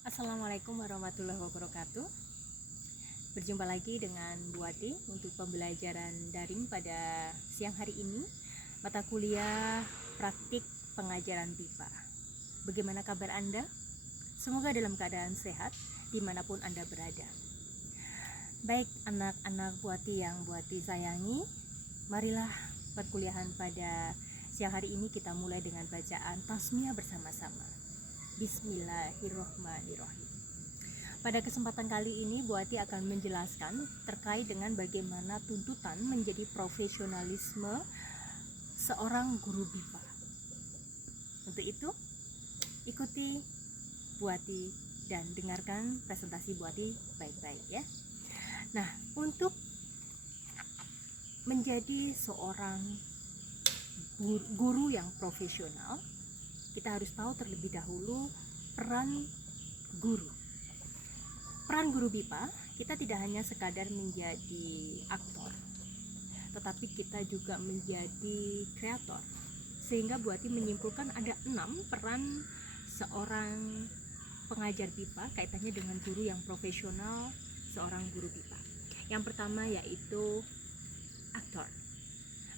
Assalamualaikum warahmatullahi wabarakatuh. Berjumpa lagi dengan Bu Ati untuk pembelajaran daring pada siang hari ini. Mata kuliah praktik pengajaran BIPA. Bagaimana kabar Anda? Semoga dalam keadaan sehat dimanapun Anda berada. Baik anak-anak Bu Ati yang Bu Ati sayangi, marilah perkuliahan pada siang hari ini kita mulai dengan bacaan tasmiyah bersama-sama. Bismillahirrohmanirrohim. Pada kesempatan kali ini Bu Ati akan menjelaskan terkait dengan bagaimana tuntutan menjadi profesionalisme seorang guru BIPA. Untuk itu, ikuti Bu Ati dan dengarkan presentasi Bu Ati baik-baik ya. Nah, untuk menjadi seorang guru yang profesional, kita harus tahu terlebih dahulu peran guru. Peran guru BIPA, kita tidak hanya sekadar menjadi aktor, tetapi kita juga menjadi kreator. Sehingga Bu Ati menyimpulkan ada 6 peran seorang pengajar BIPA kaitannya dengan guru yang profesional, seorang guru BIPA. Yang pertama yaitu aktor.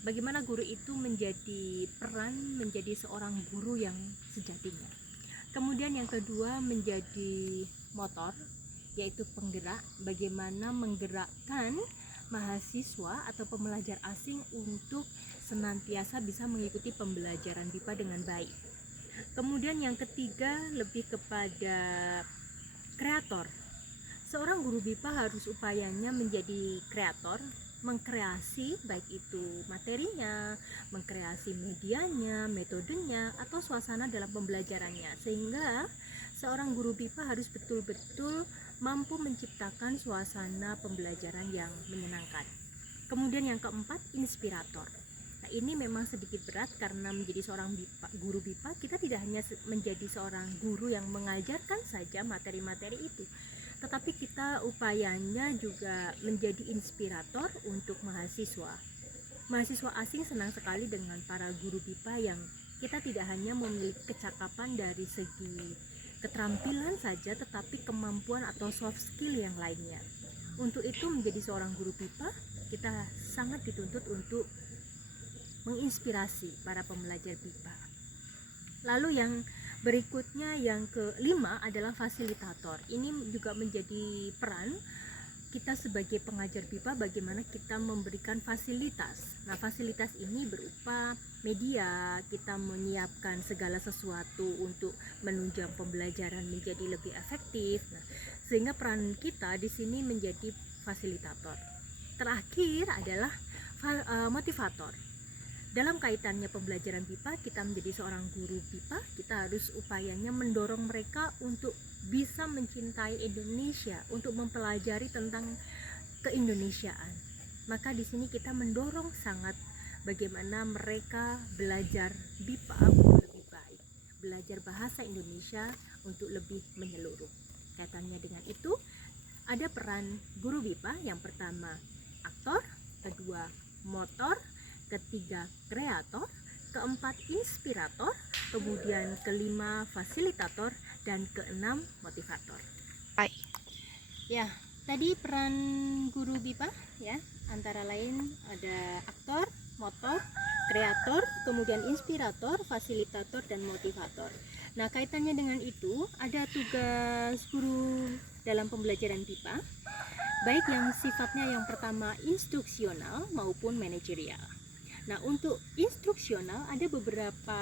Bagaimana guru itu menjadi seorang guru yang sejatinya. Kemudian yang kedua menjadi motor, yaitu penggerak. Bagaimana menggerakkan mahasiswa atau pembelajar asing untuk senantiasa bisa mengikuti pembelajaran BIPA dengan baik. Kemudian yang ketiga lebih kepada kreator. Seorang guru BIPA harus upayanya menjadi kreator, mengkreasi baik itu materinya, mengkreasi medianya, metodenya, atau suasana dalam pembelajarannya, sehingga seorang guru BIPA harus betul-betul mampu menciptakan suasana pembelajaran yang menyenangkan. Kemudian yang keempat, inspirator. Nah, ini memang sedikit berat karena menjadi seorang guru BIPA kita tidak hanya menjadi seorang guru yang mengajarkan saja materi-materi itu, tetapi kita upayanya juga menjadi inspirator untuk mahasiswa. Mahasiswa asing senang sekali dengan para guru BIPA yang kita tidak hanya memiliki kecakapan dari segi keterampilan saja, tetapi kemampuan atau soft skill yang lainnya. Untuk itu menjadi seorang guru BIPA, kita sangat dituntut untuk menginspirasi para pembelajar BIPA. Lalu yang berikutnya, yang kelima adalah fasilitator. Ini juga menjadi peran kita sebagai pengajar BIPA, bagaimana kita memberikan fasilitas. Nah, fasilitas ini berupa media, kita menyiapkan segala sesuatu untuk menunjang pembelajaran menjadi lebih efektif. Nah, sehingga peran kita di sini menjadi fasilitator. Terakhir adalah motivator. Dalam kaitannya pembelajaran BIPA, kita menjadi seorang guru BIPA, kita harus upayanya mendorong mereka untuk bisa mencintai Indonesia, untuk mempelajari tentang keindonesiaan. Maka di sini kita mendorong sangat bagaimana mereka belajar BIPA untuk lebih baik, belajar bahasa Indonesia untuk lebih menyeluruh. Kaitannya dengan itu, ada peran guru BIPA. Yang pertama aktor, kedua motor, ketiga kreator, keempat inspirator, kemudian kelima fasilitator, dan keenam motivator. Baik. Ya, tadi peran guru BIPA ya, antara lain ada aktor, motor, kreator, kemudian inspirator, fasilitator, dan motivator. Nah, kaitannya dengan itu ada tugas guru dalam pembelajaran BIPA, baik yang sifatnya yang pertama instruksional maupun manajerial. Nah, untuk instruksional ada beberapa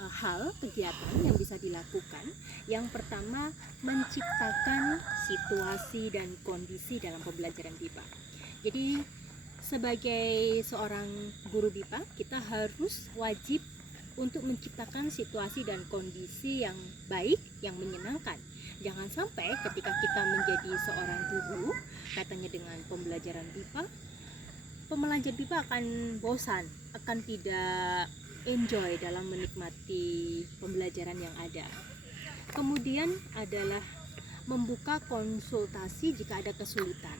hal kegiatan yang bisa dilakukan. Yang pertama, menciptakan situasi dan kondisi dalam pembelajaran BIPA. Jadi sebagai seorang guru BIPA, kita harus wajib untuk menciptakan situasi dan kondisi yang baik, yang menyenangkan. Jangan sampai ketika kita menjadi seorang guru, katanya dengan pembelajaran BIPA, pembelajar BIPA akan bosan, akan tidak enjoy dalam menikmati pembelajaran yang ada. Kemudian adalah membuka konsultasi jika ada kesulitan.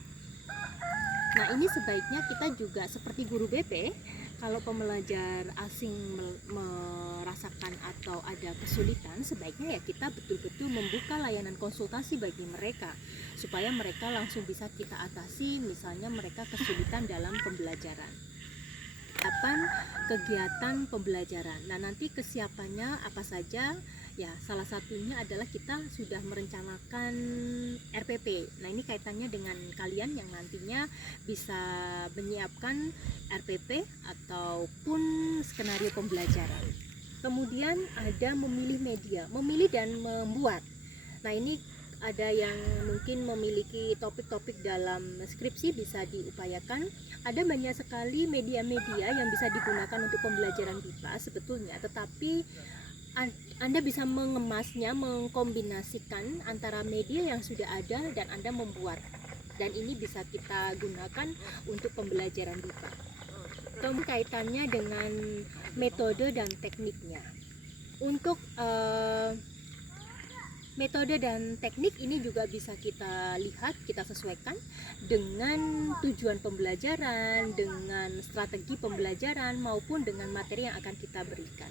Nah, ini sebaiknya kita juga seperti guru BP, Kalau pembelajar asing merasakan atau ada kesulitan, sebaiknya ya kita betul-betul membuka layanan konsultasi bagi mereka supaya mereka langsung bisa kita atasi. Misalnya mereka kesulitan dalam pembelajaran, kegiatan pembelajaran. Nah, nanti kesiapannya apa saja? Ya, salah satunya adalah kita sudah merencanakan RPP. Nah, ini kaitannya dengan kalian yang nantinya bisa menyiapkan RPP ataupun skenario pembelajaran. Kemudian ada memilih media, memilih dan membuat. Nah, ini ada yang mungkin memiliki topik-topik dalam skripsi bisa diupayakan. Ada banyak sekali media-media yang bisa digunakan untuk pembelajaran BIPA sebetulnya, tetapi Anda bisa mengemasnya, mengkombinasikan antara media yang sudah ada dan Anda membuat. Dan ini bisa kita gunakan untuk pembelajaran BIPA. Kemudian kaitannya dengan metode dan tekniknya. Untuk metode dan teknik ini juga bisa kita lihat, kita sesuaikan dengan tujuan pembelajaran, dengan strategi pembelajaran maupun dengan materi yang akan kita berikan.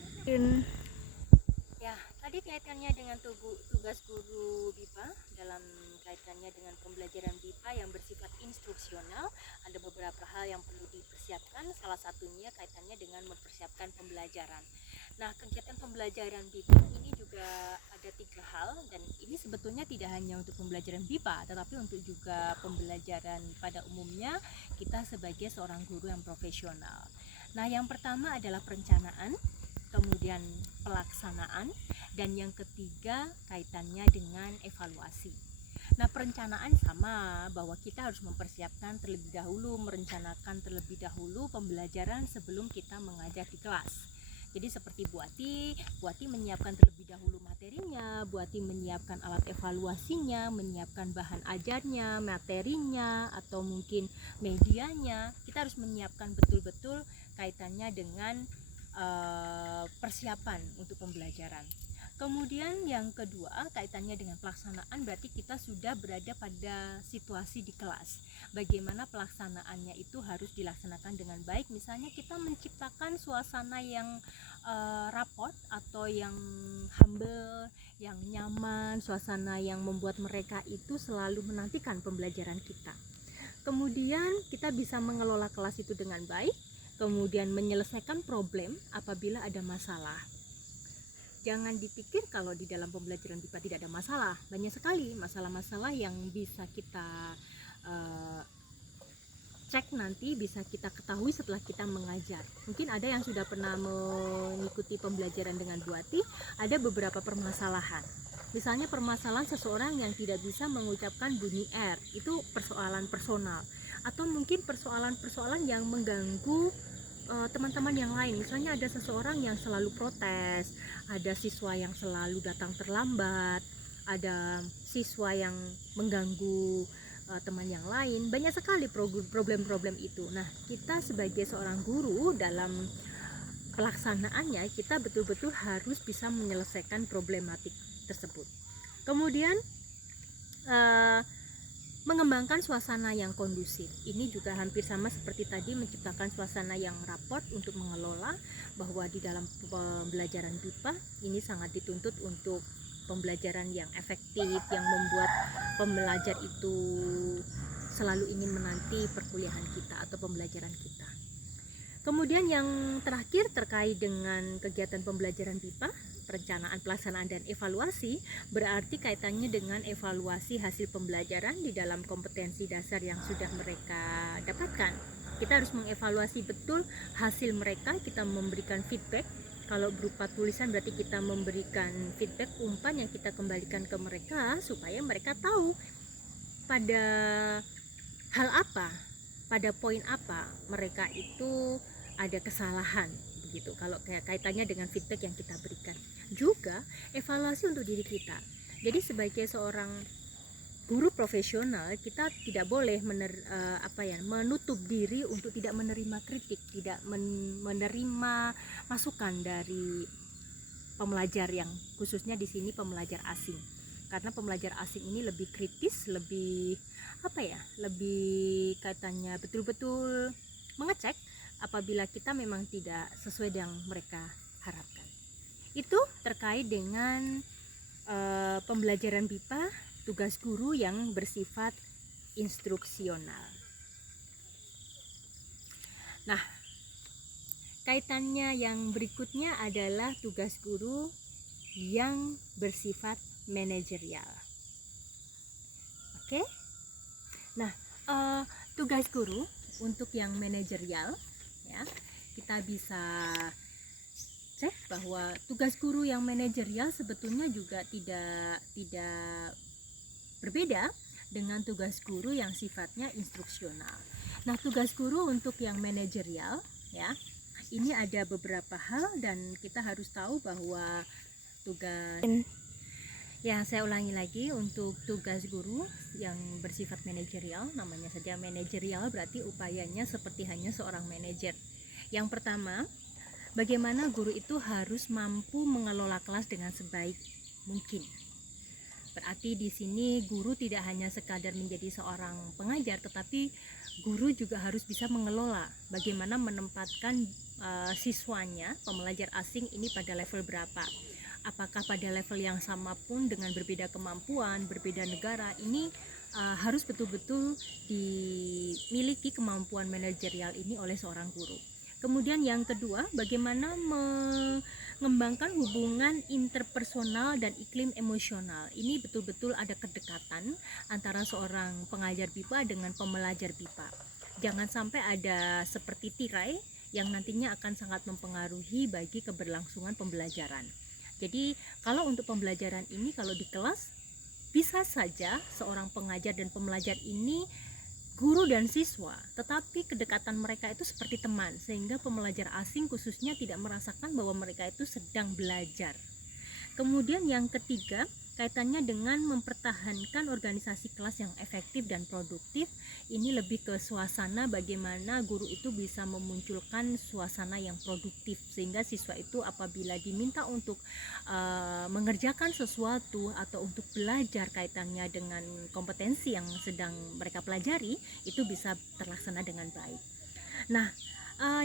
Ya, tadi kaitannya dengan tugas guru BIPA dalam kaitannya dengan pembelajaran BIPA yang bersifat instruksional. Ada beberapa hal yang perlu dipersiapkan, salah satunya kaitannya dengan mempersiapkan pembelajaran. Nah, kegiatan pembelajaran BIPA ini juga ada 3 hal, dan ini sebetulnya tidak hanya untuk pembelajaran BIPA, tetapi untuk juga pembelajaran pada umumnya kita sebagai seorang guru yang profesional. Nah, yang pertama adalah perencanaan, kemudian pelaksanaan, dan yang ketiga kaitannya dengan evaluasi. Nah, perencanaan sama, bahwa kita harus mempersiapkan terlebih dahulu, merencanakan terlebih dahulu pembelajaran sebelum kita mengajar di kelas. Jadi seperti Bu Ati menyiapkan terlebih dahulu materinya, Bu Ati menyiapkan alat evaluasinya, menyiapkan bahan ajarnya, materinya, atau mungkin medianya. Kita harus menyiapkan betul-betul kaitannya dengan persiapan untuk pembelajaran. Kemudian yang kedua kaitannya dengan pelaksanaan, berarti kita sudah berada pada situasi di kelas. Bagaimana pelaksanaannya itu harus dilaksanakan dengan baik. Misalnya kita menciptakan suasana yang raport atau yang humble, yang nyaman, suasana yang membuat mereka itu selalu menantikan pembelajaran kita. Kemudian kita bisa mengelola kelas itu dengan baik, kemudian menyelesaikan problem apabila ada masalah. Jangan dipikir kalau di dalam pembelajaran BIPA tidak ada masalah. Banyak sekali masalah-masalah yang bisa kita cek nanti, bisa kita ketahui setelah kita mengajar. Mungkin ada yang sudah pernah mengikuti pembelajaran dengan Bu Ati, ada beberapa permasalahan. Misalnya permasalahan seseorang yang tidak bisa mengucapkan bunyi R, itu persoalan personal. Atau mungkin persoalan-persoalan yang mengganggu teman-teman yang lain. Misalnya ada seseorang yang selalu protes, ada siswa yang selalu datang terlambat, ada siswa yang mengganggu teman yang lain. Banyak sekali problem-problem itu. Nah, kita sebagai seorang guru dalam pelaksanaannya, kita betul-betul harus bisa menyelesaikan problematik tersebut. Kemudian mengembangkan suasana yang kondusif. Ini juga hampir sama seperti tadi, menciptakan suasana yang raport untuk mengelola, bahwa di dalam pembelajaran BIPA ini sangat dituntut untuk pembelajaran yang efektif, yang membuat pembelajar itu selalu ingin menanti perkuliahan kita atau pembelajaran kita. Kemudian yang terakhir terkait dengan kegiatan pembelajaran BIPA, perencanaan, pelaksanaan, dan evaluasi, berarti kaitannya dengan evaluasi hasil pembelajaran di dalam kompetensi dasar yang sudah mereka dapatkan. Kita harus mengevaluasi betul hasil mereka, kita memberikan feedback. Kalau berupa tulisan berarti kita memberikan feedback umpan yang kita kembalikan ke mereka, supaya mereka tahu pada hal apa, pada poin apa mereka itu ada kesalahan. Begitu kalau kaitannya dengan feedback yang kita berikan. Juga evaluasi untuk diri kita. Jadi sebagai seorang guru profesional, kita tidak boleh menutup diri untuk tidak menerima kritik, tidak menerima masukan dari pembelajar, yang khususnya di sini pembelajar asing. Karena pembelajar asing ini lebih kritis, lebih lebih kaitannya betul-betul mengecek apabila kita memang tidak sesuai yang mereka harapkan. Itu terkait dengan pembelajaran BIPA, tugas guru yang bersifat instruksional. Nah, kaitannya yang berikutnya adalah tugas guru yang bersifat manajerial. Oke? Nah, tugas guru untuk yang manajerial, ya, kita bisa cek bahwa tugas guru yang manajerial sebetulnya juga tidak berbeda dengan tugas guru yang sifatnya instruksional. Nah, tugas guru untuk yang manajerial, ya, ini ada beberapa hal dan kita harus tahu bahwa tugas, ya saya ulangi lagi, untuk tugas guru yang bersifat manajerial, namanya saja manajerial, berarti upayanya seperti hanya seorang manajer. Yang pertama, bagaimana guru itu harus mampu mengelola kelas dengan sebaik mungkin. Berarti di sini guru tidak hanya sekadar menjadi seorang pengajar, tetapi guru juga harus bisa mengelola bagaimana menempatkan siswanya, pembelajar asing ini pada level berapa. Apakah pada level yang sama pun dengan berbeda kemampuan, berbeda negara, ini harus betul-betul dimiliki kemampuan manajerial ini oleh seorang guru. Kemudian yang kedua, bagaimana mengembangkan hubungan interpersonal dan iklim emosional. Ini betul-betul ada kedekatan antara seorang pengajar BIPA dengan pembelajar BIPA. Jangan sampai ada seperti tirai yang nantinya akan sangat mempengaruhi bagi keberlangsungan pembelajaran. Jadi kalau untuk pembelajaran ini, kalau di kelas, bisa saja seorang pengajar dan pembelajar ini guru dan siswa, tetapi kedekatan mereka itu seperti teman, sehingga pembelajar asing khususnya tidak merasakan bahwa mereka itu sedang belajar. Kemudian yang ketiga, kaitannya dengan mempertahankan organisasi kelas yang efektif dan produktif. Ini lebih ke suasana, bagaimana guru itu bisa memunculkan suasana yang produktif, sehingga siswa itu apabila diminta untuk mengerjakan sesuatu atau untuk belajar kaitannya dengan kompetensi yang sedang mereka pelajari, itu bisa terlaksana dengan baik. Nah,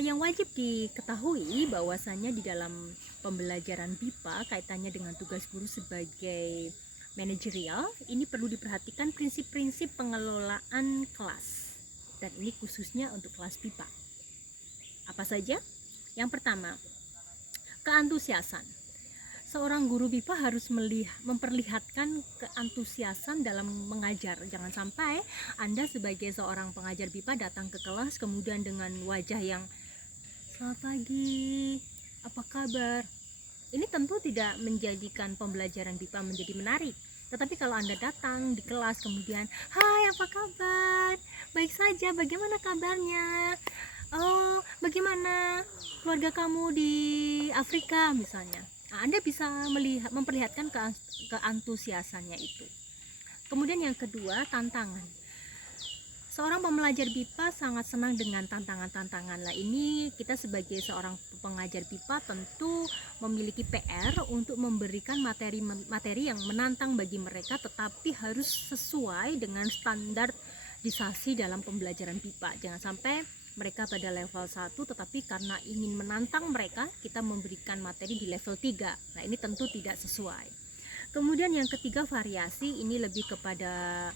yang wajib diketahui bahwasanya di dalam pembelajaran BIPA kaitannya dengan tugas guru sebagai manajerial, ini perlu diperhatikan prinsip-prinsip pengelolaan kelas, dan ini khususnya untuk kelas BIPA. Apa saja? Yang pertama, keantusiasan. Seorang guru BIPA harus memperlihatkan keantusiasan dalam mengajar. Jangan sampai Anda sebagai seorang pengajar BIPA datang ke kelas kemudian dengan wajah yang "Selamat pagi, apa kabar?" Ini tentu tidak menjadikan pembelajaran BIPA menjadi menarik. Tetapi kalau Anda datang di kelas kemudian, "Hai, apa kabar? Baik saja, bagaimana kabarnya? Oh, bagaimana keluarga kamu di Afrika?" misalnya. Nah, Anda bisa memperlihatkan keantusiasannya itu. Kemudian yang kedua, tantangan. Seorang pembelajar BIPA sangat senang dengan tantangan-tantangan. Lah, ini kita sebagai seorang pengajar BIPA tentu memiliki PR untuk memberikan materi yang menantang bagi mereka, tetapi harus sesuai dengan standarisasi dalam pembelajaran BIPA. Jangan sampai mereka pada level 1 tetapi karena ingin menantang mereka, kita memberikan materi di level 3. Nah, ini tentu tidak sesuai. Kemudian yang ketiga, variasi. Ini lebih kepada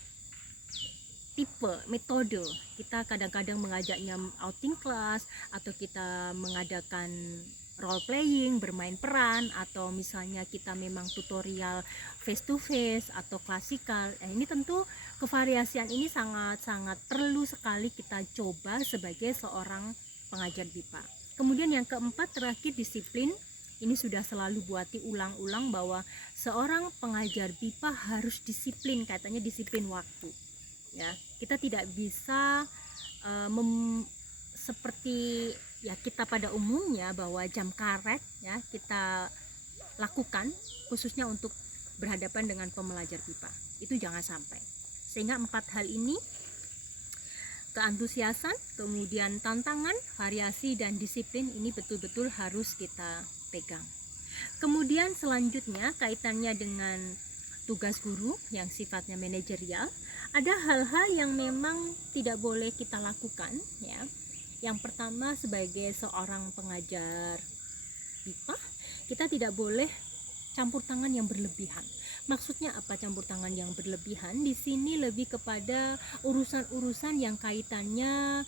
tipe, metode. Kita kadang-kadang mengajaknya outing class, atau kita mengadakan role playing, bermain peran, atau misalnya kita memang tutorial face to face atau klasikal. Ini tentu kevariasian ini sangat-sangat perlu sekali kita coba sebagai seorang pengajar BIPA. Kemudian yang keempat, terakhir, disiplin. Ini sudah selalu buati ulang-ulang bahwa seorang pengajar BIPA harus disiplin, katanya disiplin waktu. Ya, kita tidak bisa seperti ya kita pada umumnya bahwa jam karet ya kita lakukan khususnya untuk berhadapan dengan pembelajar BIPA. Itu jangan sampai. Sehingga 4 hal ini, keantusiasan, kemudian tantangan, variasi, dan disiplin, ini betul-betul harus kita pegang. Kemudian selanjutnya kaitannya dengan tugas guru yang sifatnya manajerial, ada hal-hal yang memang tidak boleh kita lakukan ya. Yang pertama, sebagai seorang pengajar BIPA, kita tidak boleh campur tangan yang berlebihan. Maksudnya apa campur tangan yang berlebihan? Di sini lebih kepada urusan-urusan yang kaitannya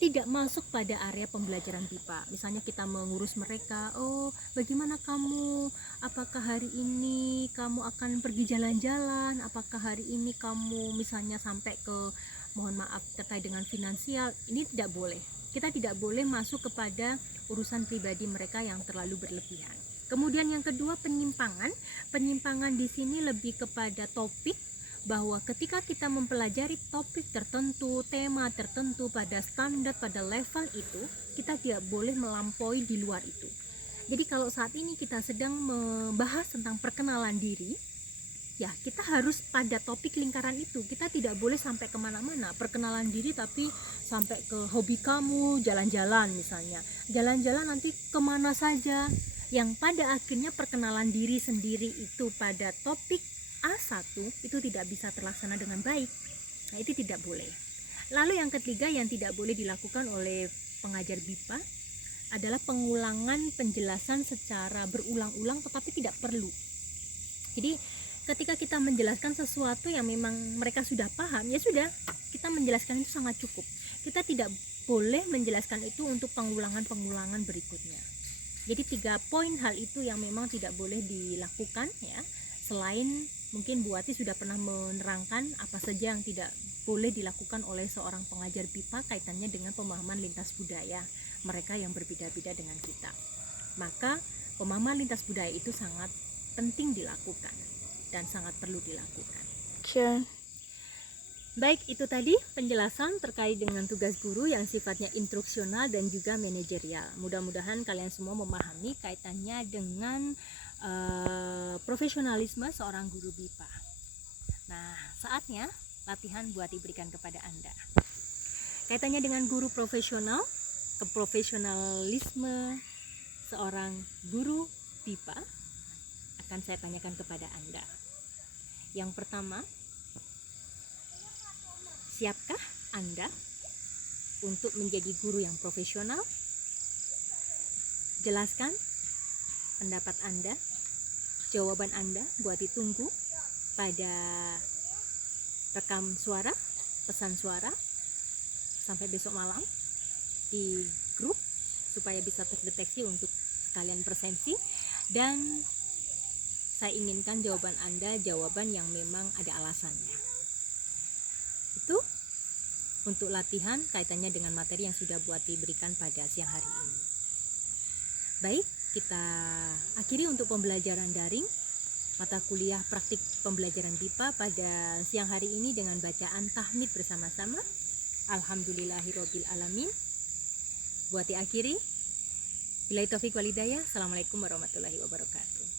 tidak masuk pada area pembelajaran BIPA. Misalnya kita mengurus mereka, oh bagaimana kamu, apakah hari ini kamu akan pergi jalan-jalan, apakah hari ini kamu misalnya sampai ke, mohon maaf, terkait dengan finansial. Ini tidak boleh. Kita tidak boleh masuk kepada urusan pribadi mereka yang terlalu berlebihan. Kemudian yang kedua, penyimpangan di sini lebih kepada topik, bahwa ketika kita mempelajari topik tertentu, tema tertentu pada standar, pada level itu, kita tidak boleh melampaui di luar itu. Jadi kalau saat ini kita sedang membahas tentang perkenalan diri, ya kita harus pada topik lingkaran itu. Kita tidak boleh sampai kemana-mana. Perkenalan diri tapi sampai ke hobi kamu, jalan-jalan misalnya. Jalan-jalan nanti kemana saja, yang pada akhirnya perkenalan diri sendiri itu pada topik A1 itu tidak bisa terlaksana dengan baik. Nah, itu tidak boleh. Lalu yang ketiga yang tidak boleh dilakukan oleh pengajar BIPA adalah pengulangan penjelasan secara berulang-ulang tetapi tidak perlu. Jadi ketika kita menjelaskan sesuatu yang memang mereka sudah paham, ya sudah, kita menjelaskan itu sangat cukup. Kita tidak boleh menjelaskan itu untuk pengulangan-pengulangan berikutnya. Jadi 3 poin hal itu yang memang tidak boleh dilakukan ya. Selain mungkin Bu Ati sudah pernah menerangkan apa saja yang tidak boleh dilakukan oleh seorang pengajar BIPA kaitannya dengan pemahaman lintas budaya mereka yang berbeda-beda dengan kita. Maka pemahaman lintas budaya itu sangat penting dilakukan dan sangat perlu dilakukan. Sure. Baik, itu tadi penjelasan terkait dengan tugas guru yang sifatnya instruksional dan juga manajerial. Mudah-mudahan kalian semua memahami kaitannya dengan profesionalisme seorang guru BIPA. Nah, saatnya latihan buat diberikan kepada Anda. Kaitannya dengan guru profesional, keprofesionalisme seorang guru BIPA akan saya tanyakan kepada Anda. Yang pertama, siapkah Anda untuk menjadi guru yang profesional? Jelaskan pendapat Anda, jawaban Anda buat ditunggu pada rekam suara, pesan suara sampai besok malam di grup supaya bisa terdeteksi untuk sekalian presensi. Dan saya inginkan jawaban Anda jawaban yang memang ada alasannya. Itu untuk latihan kaitannya dengan materi yang sudah buat diberikan pada siang hari ini. Baik, kita akhiri untuk pembelajaran daring mata kuliah praktik pembelajaran BIPA pada siang hari ini dengan bacaan tahmid bersama-sama. Alhamdulillahirabbil alamin. Buat diakhiri, billahi taufiq wal hidayah. Assalamualaikum warahmatullahi wabarakatuh.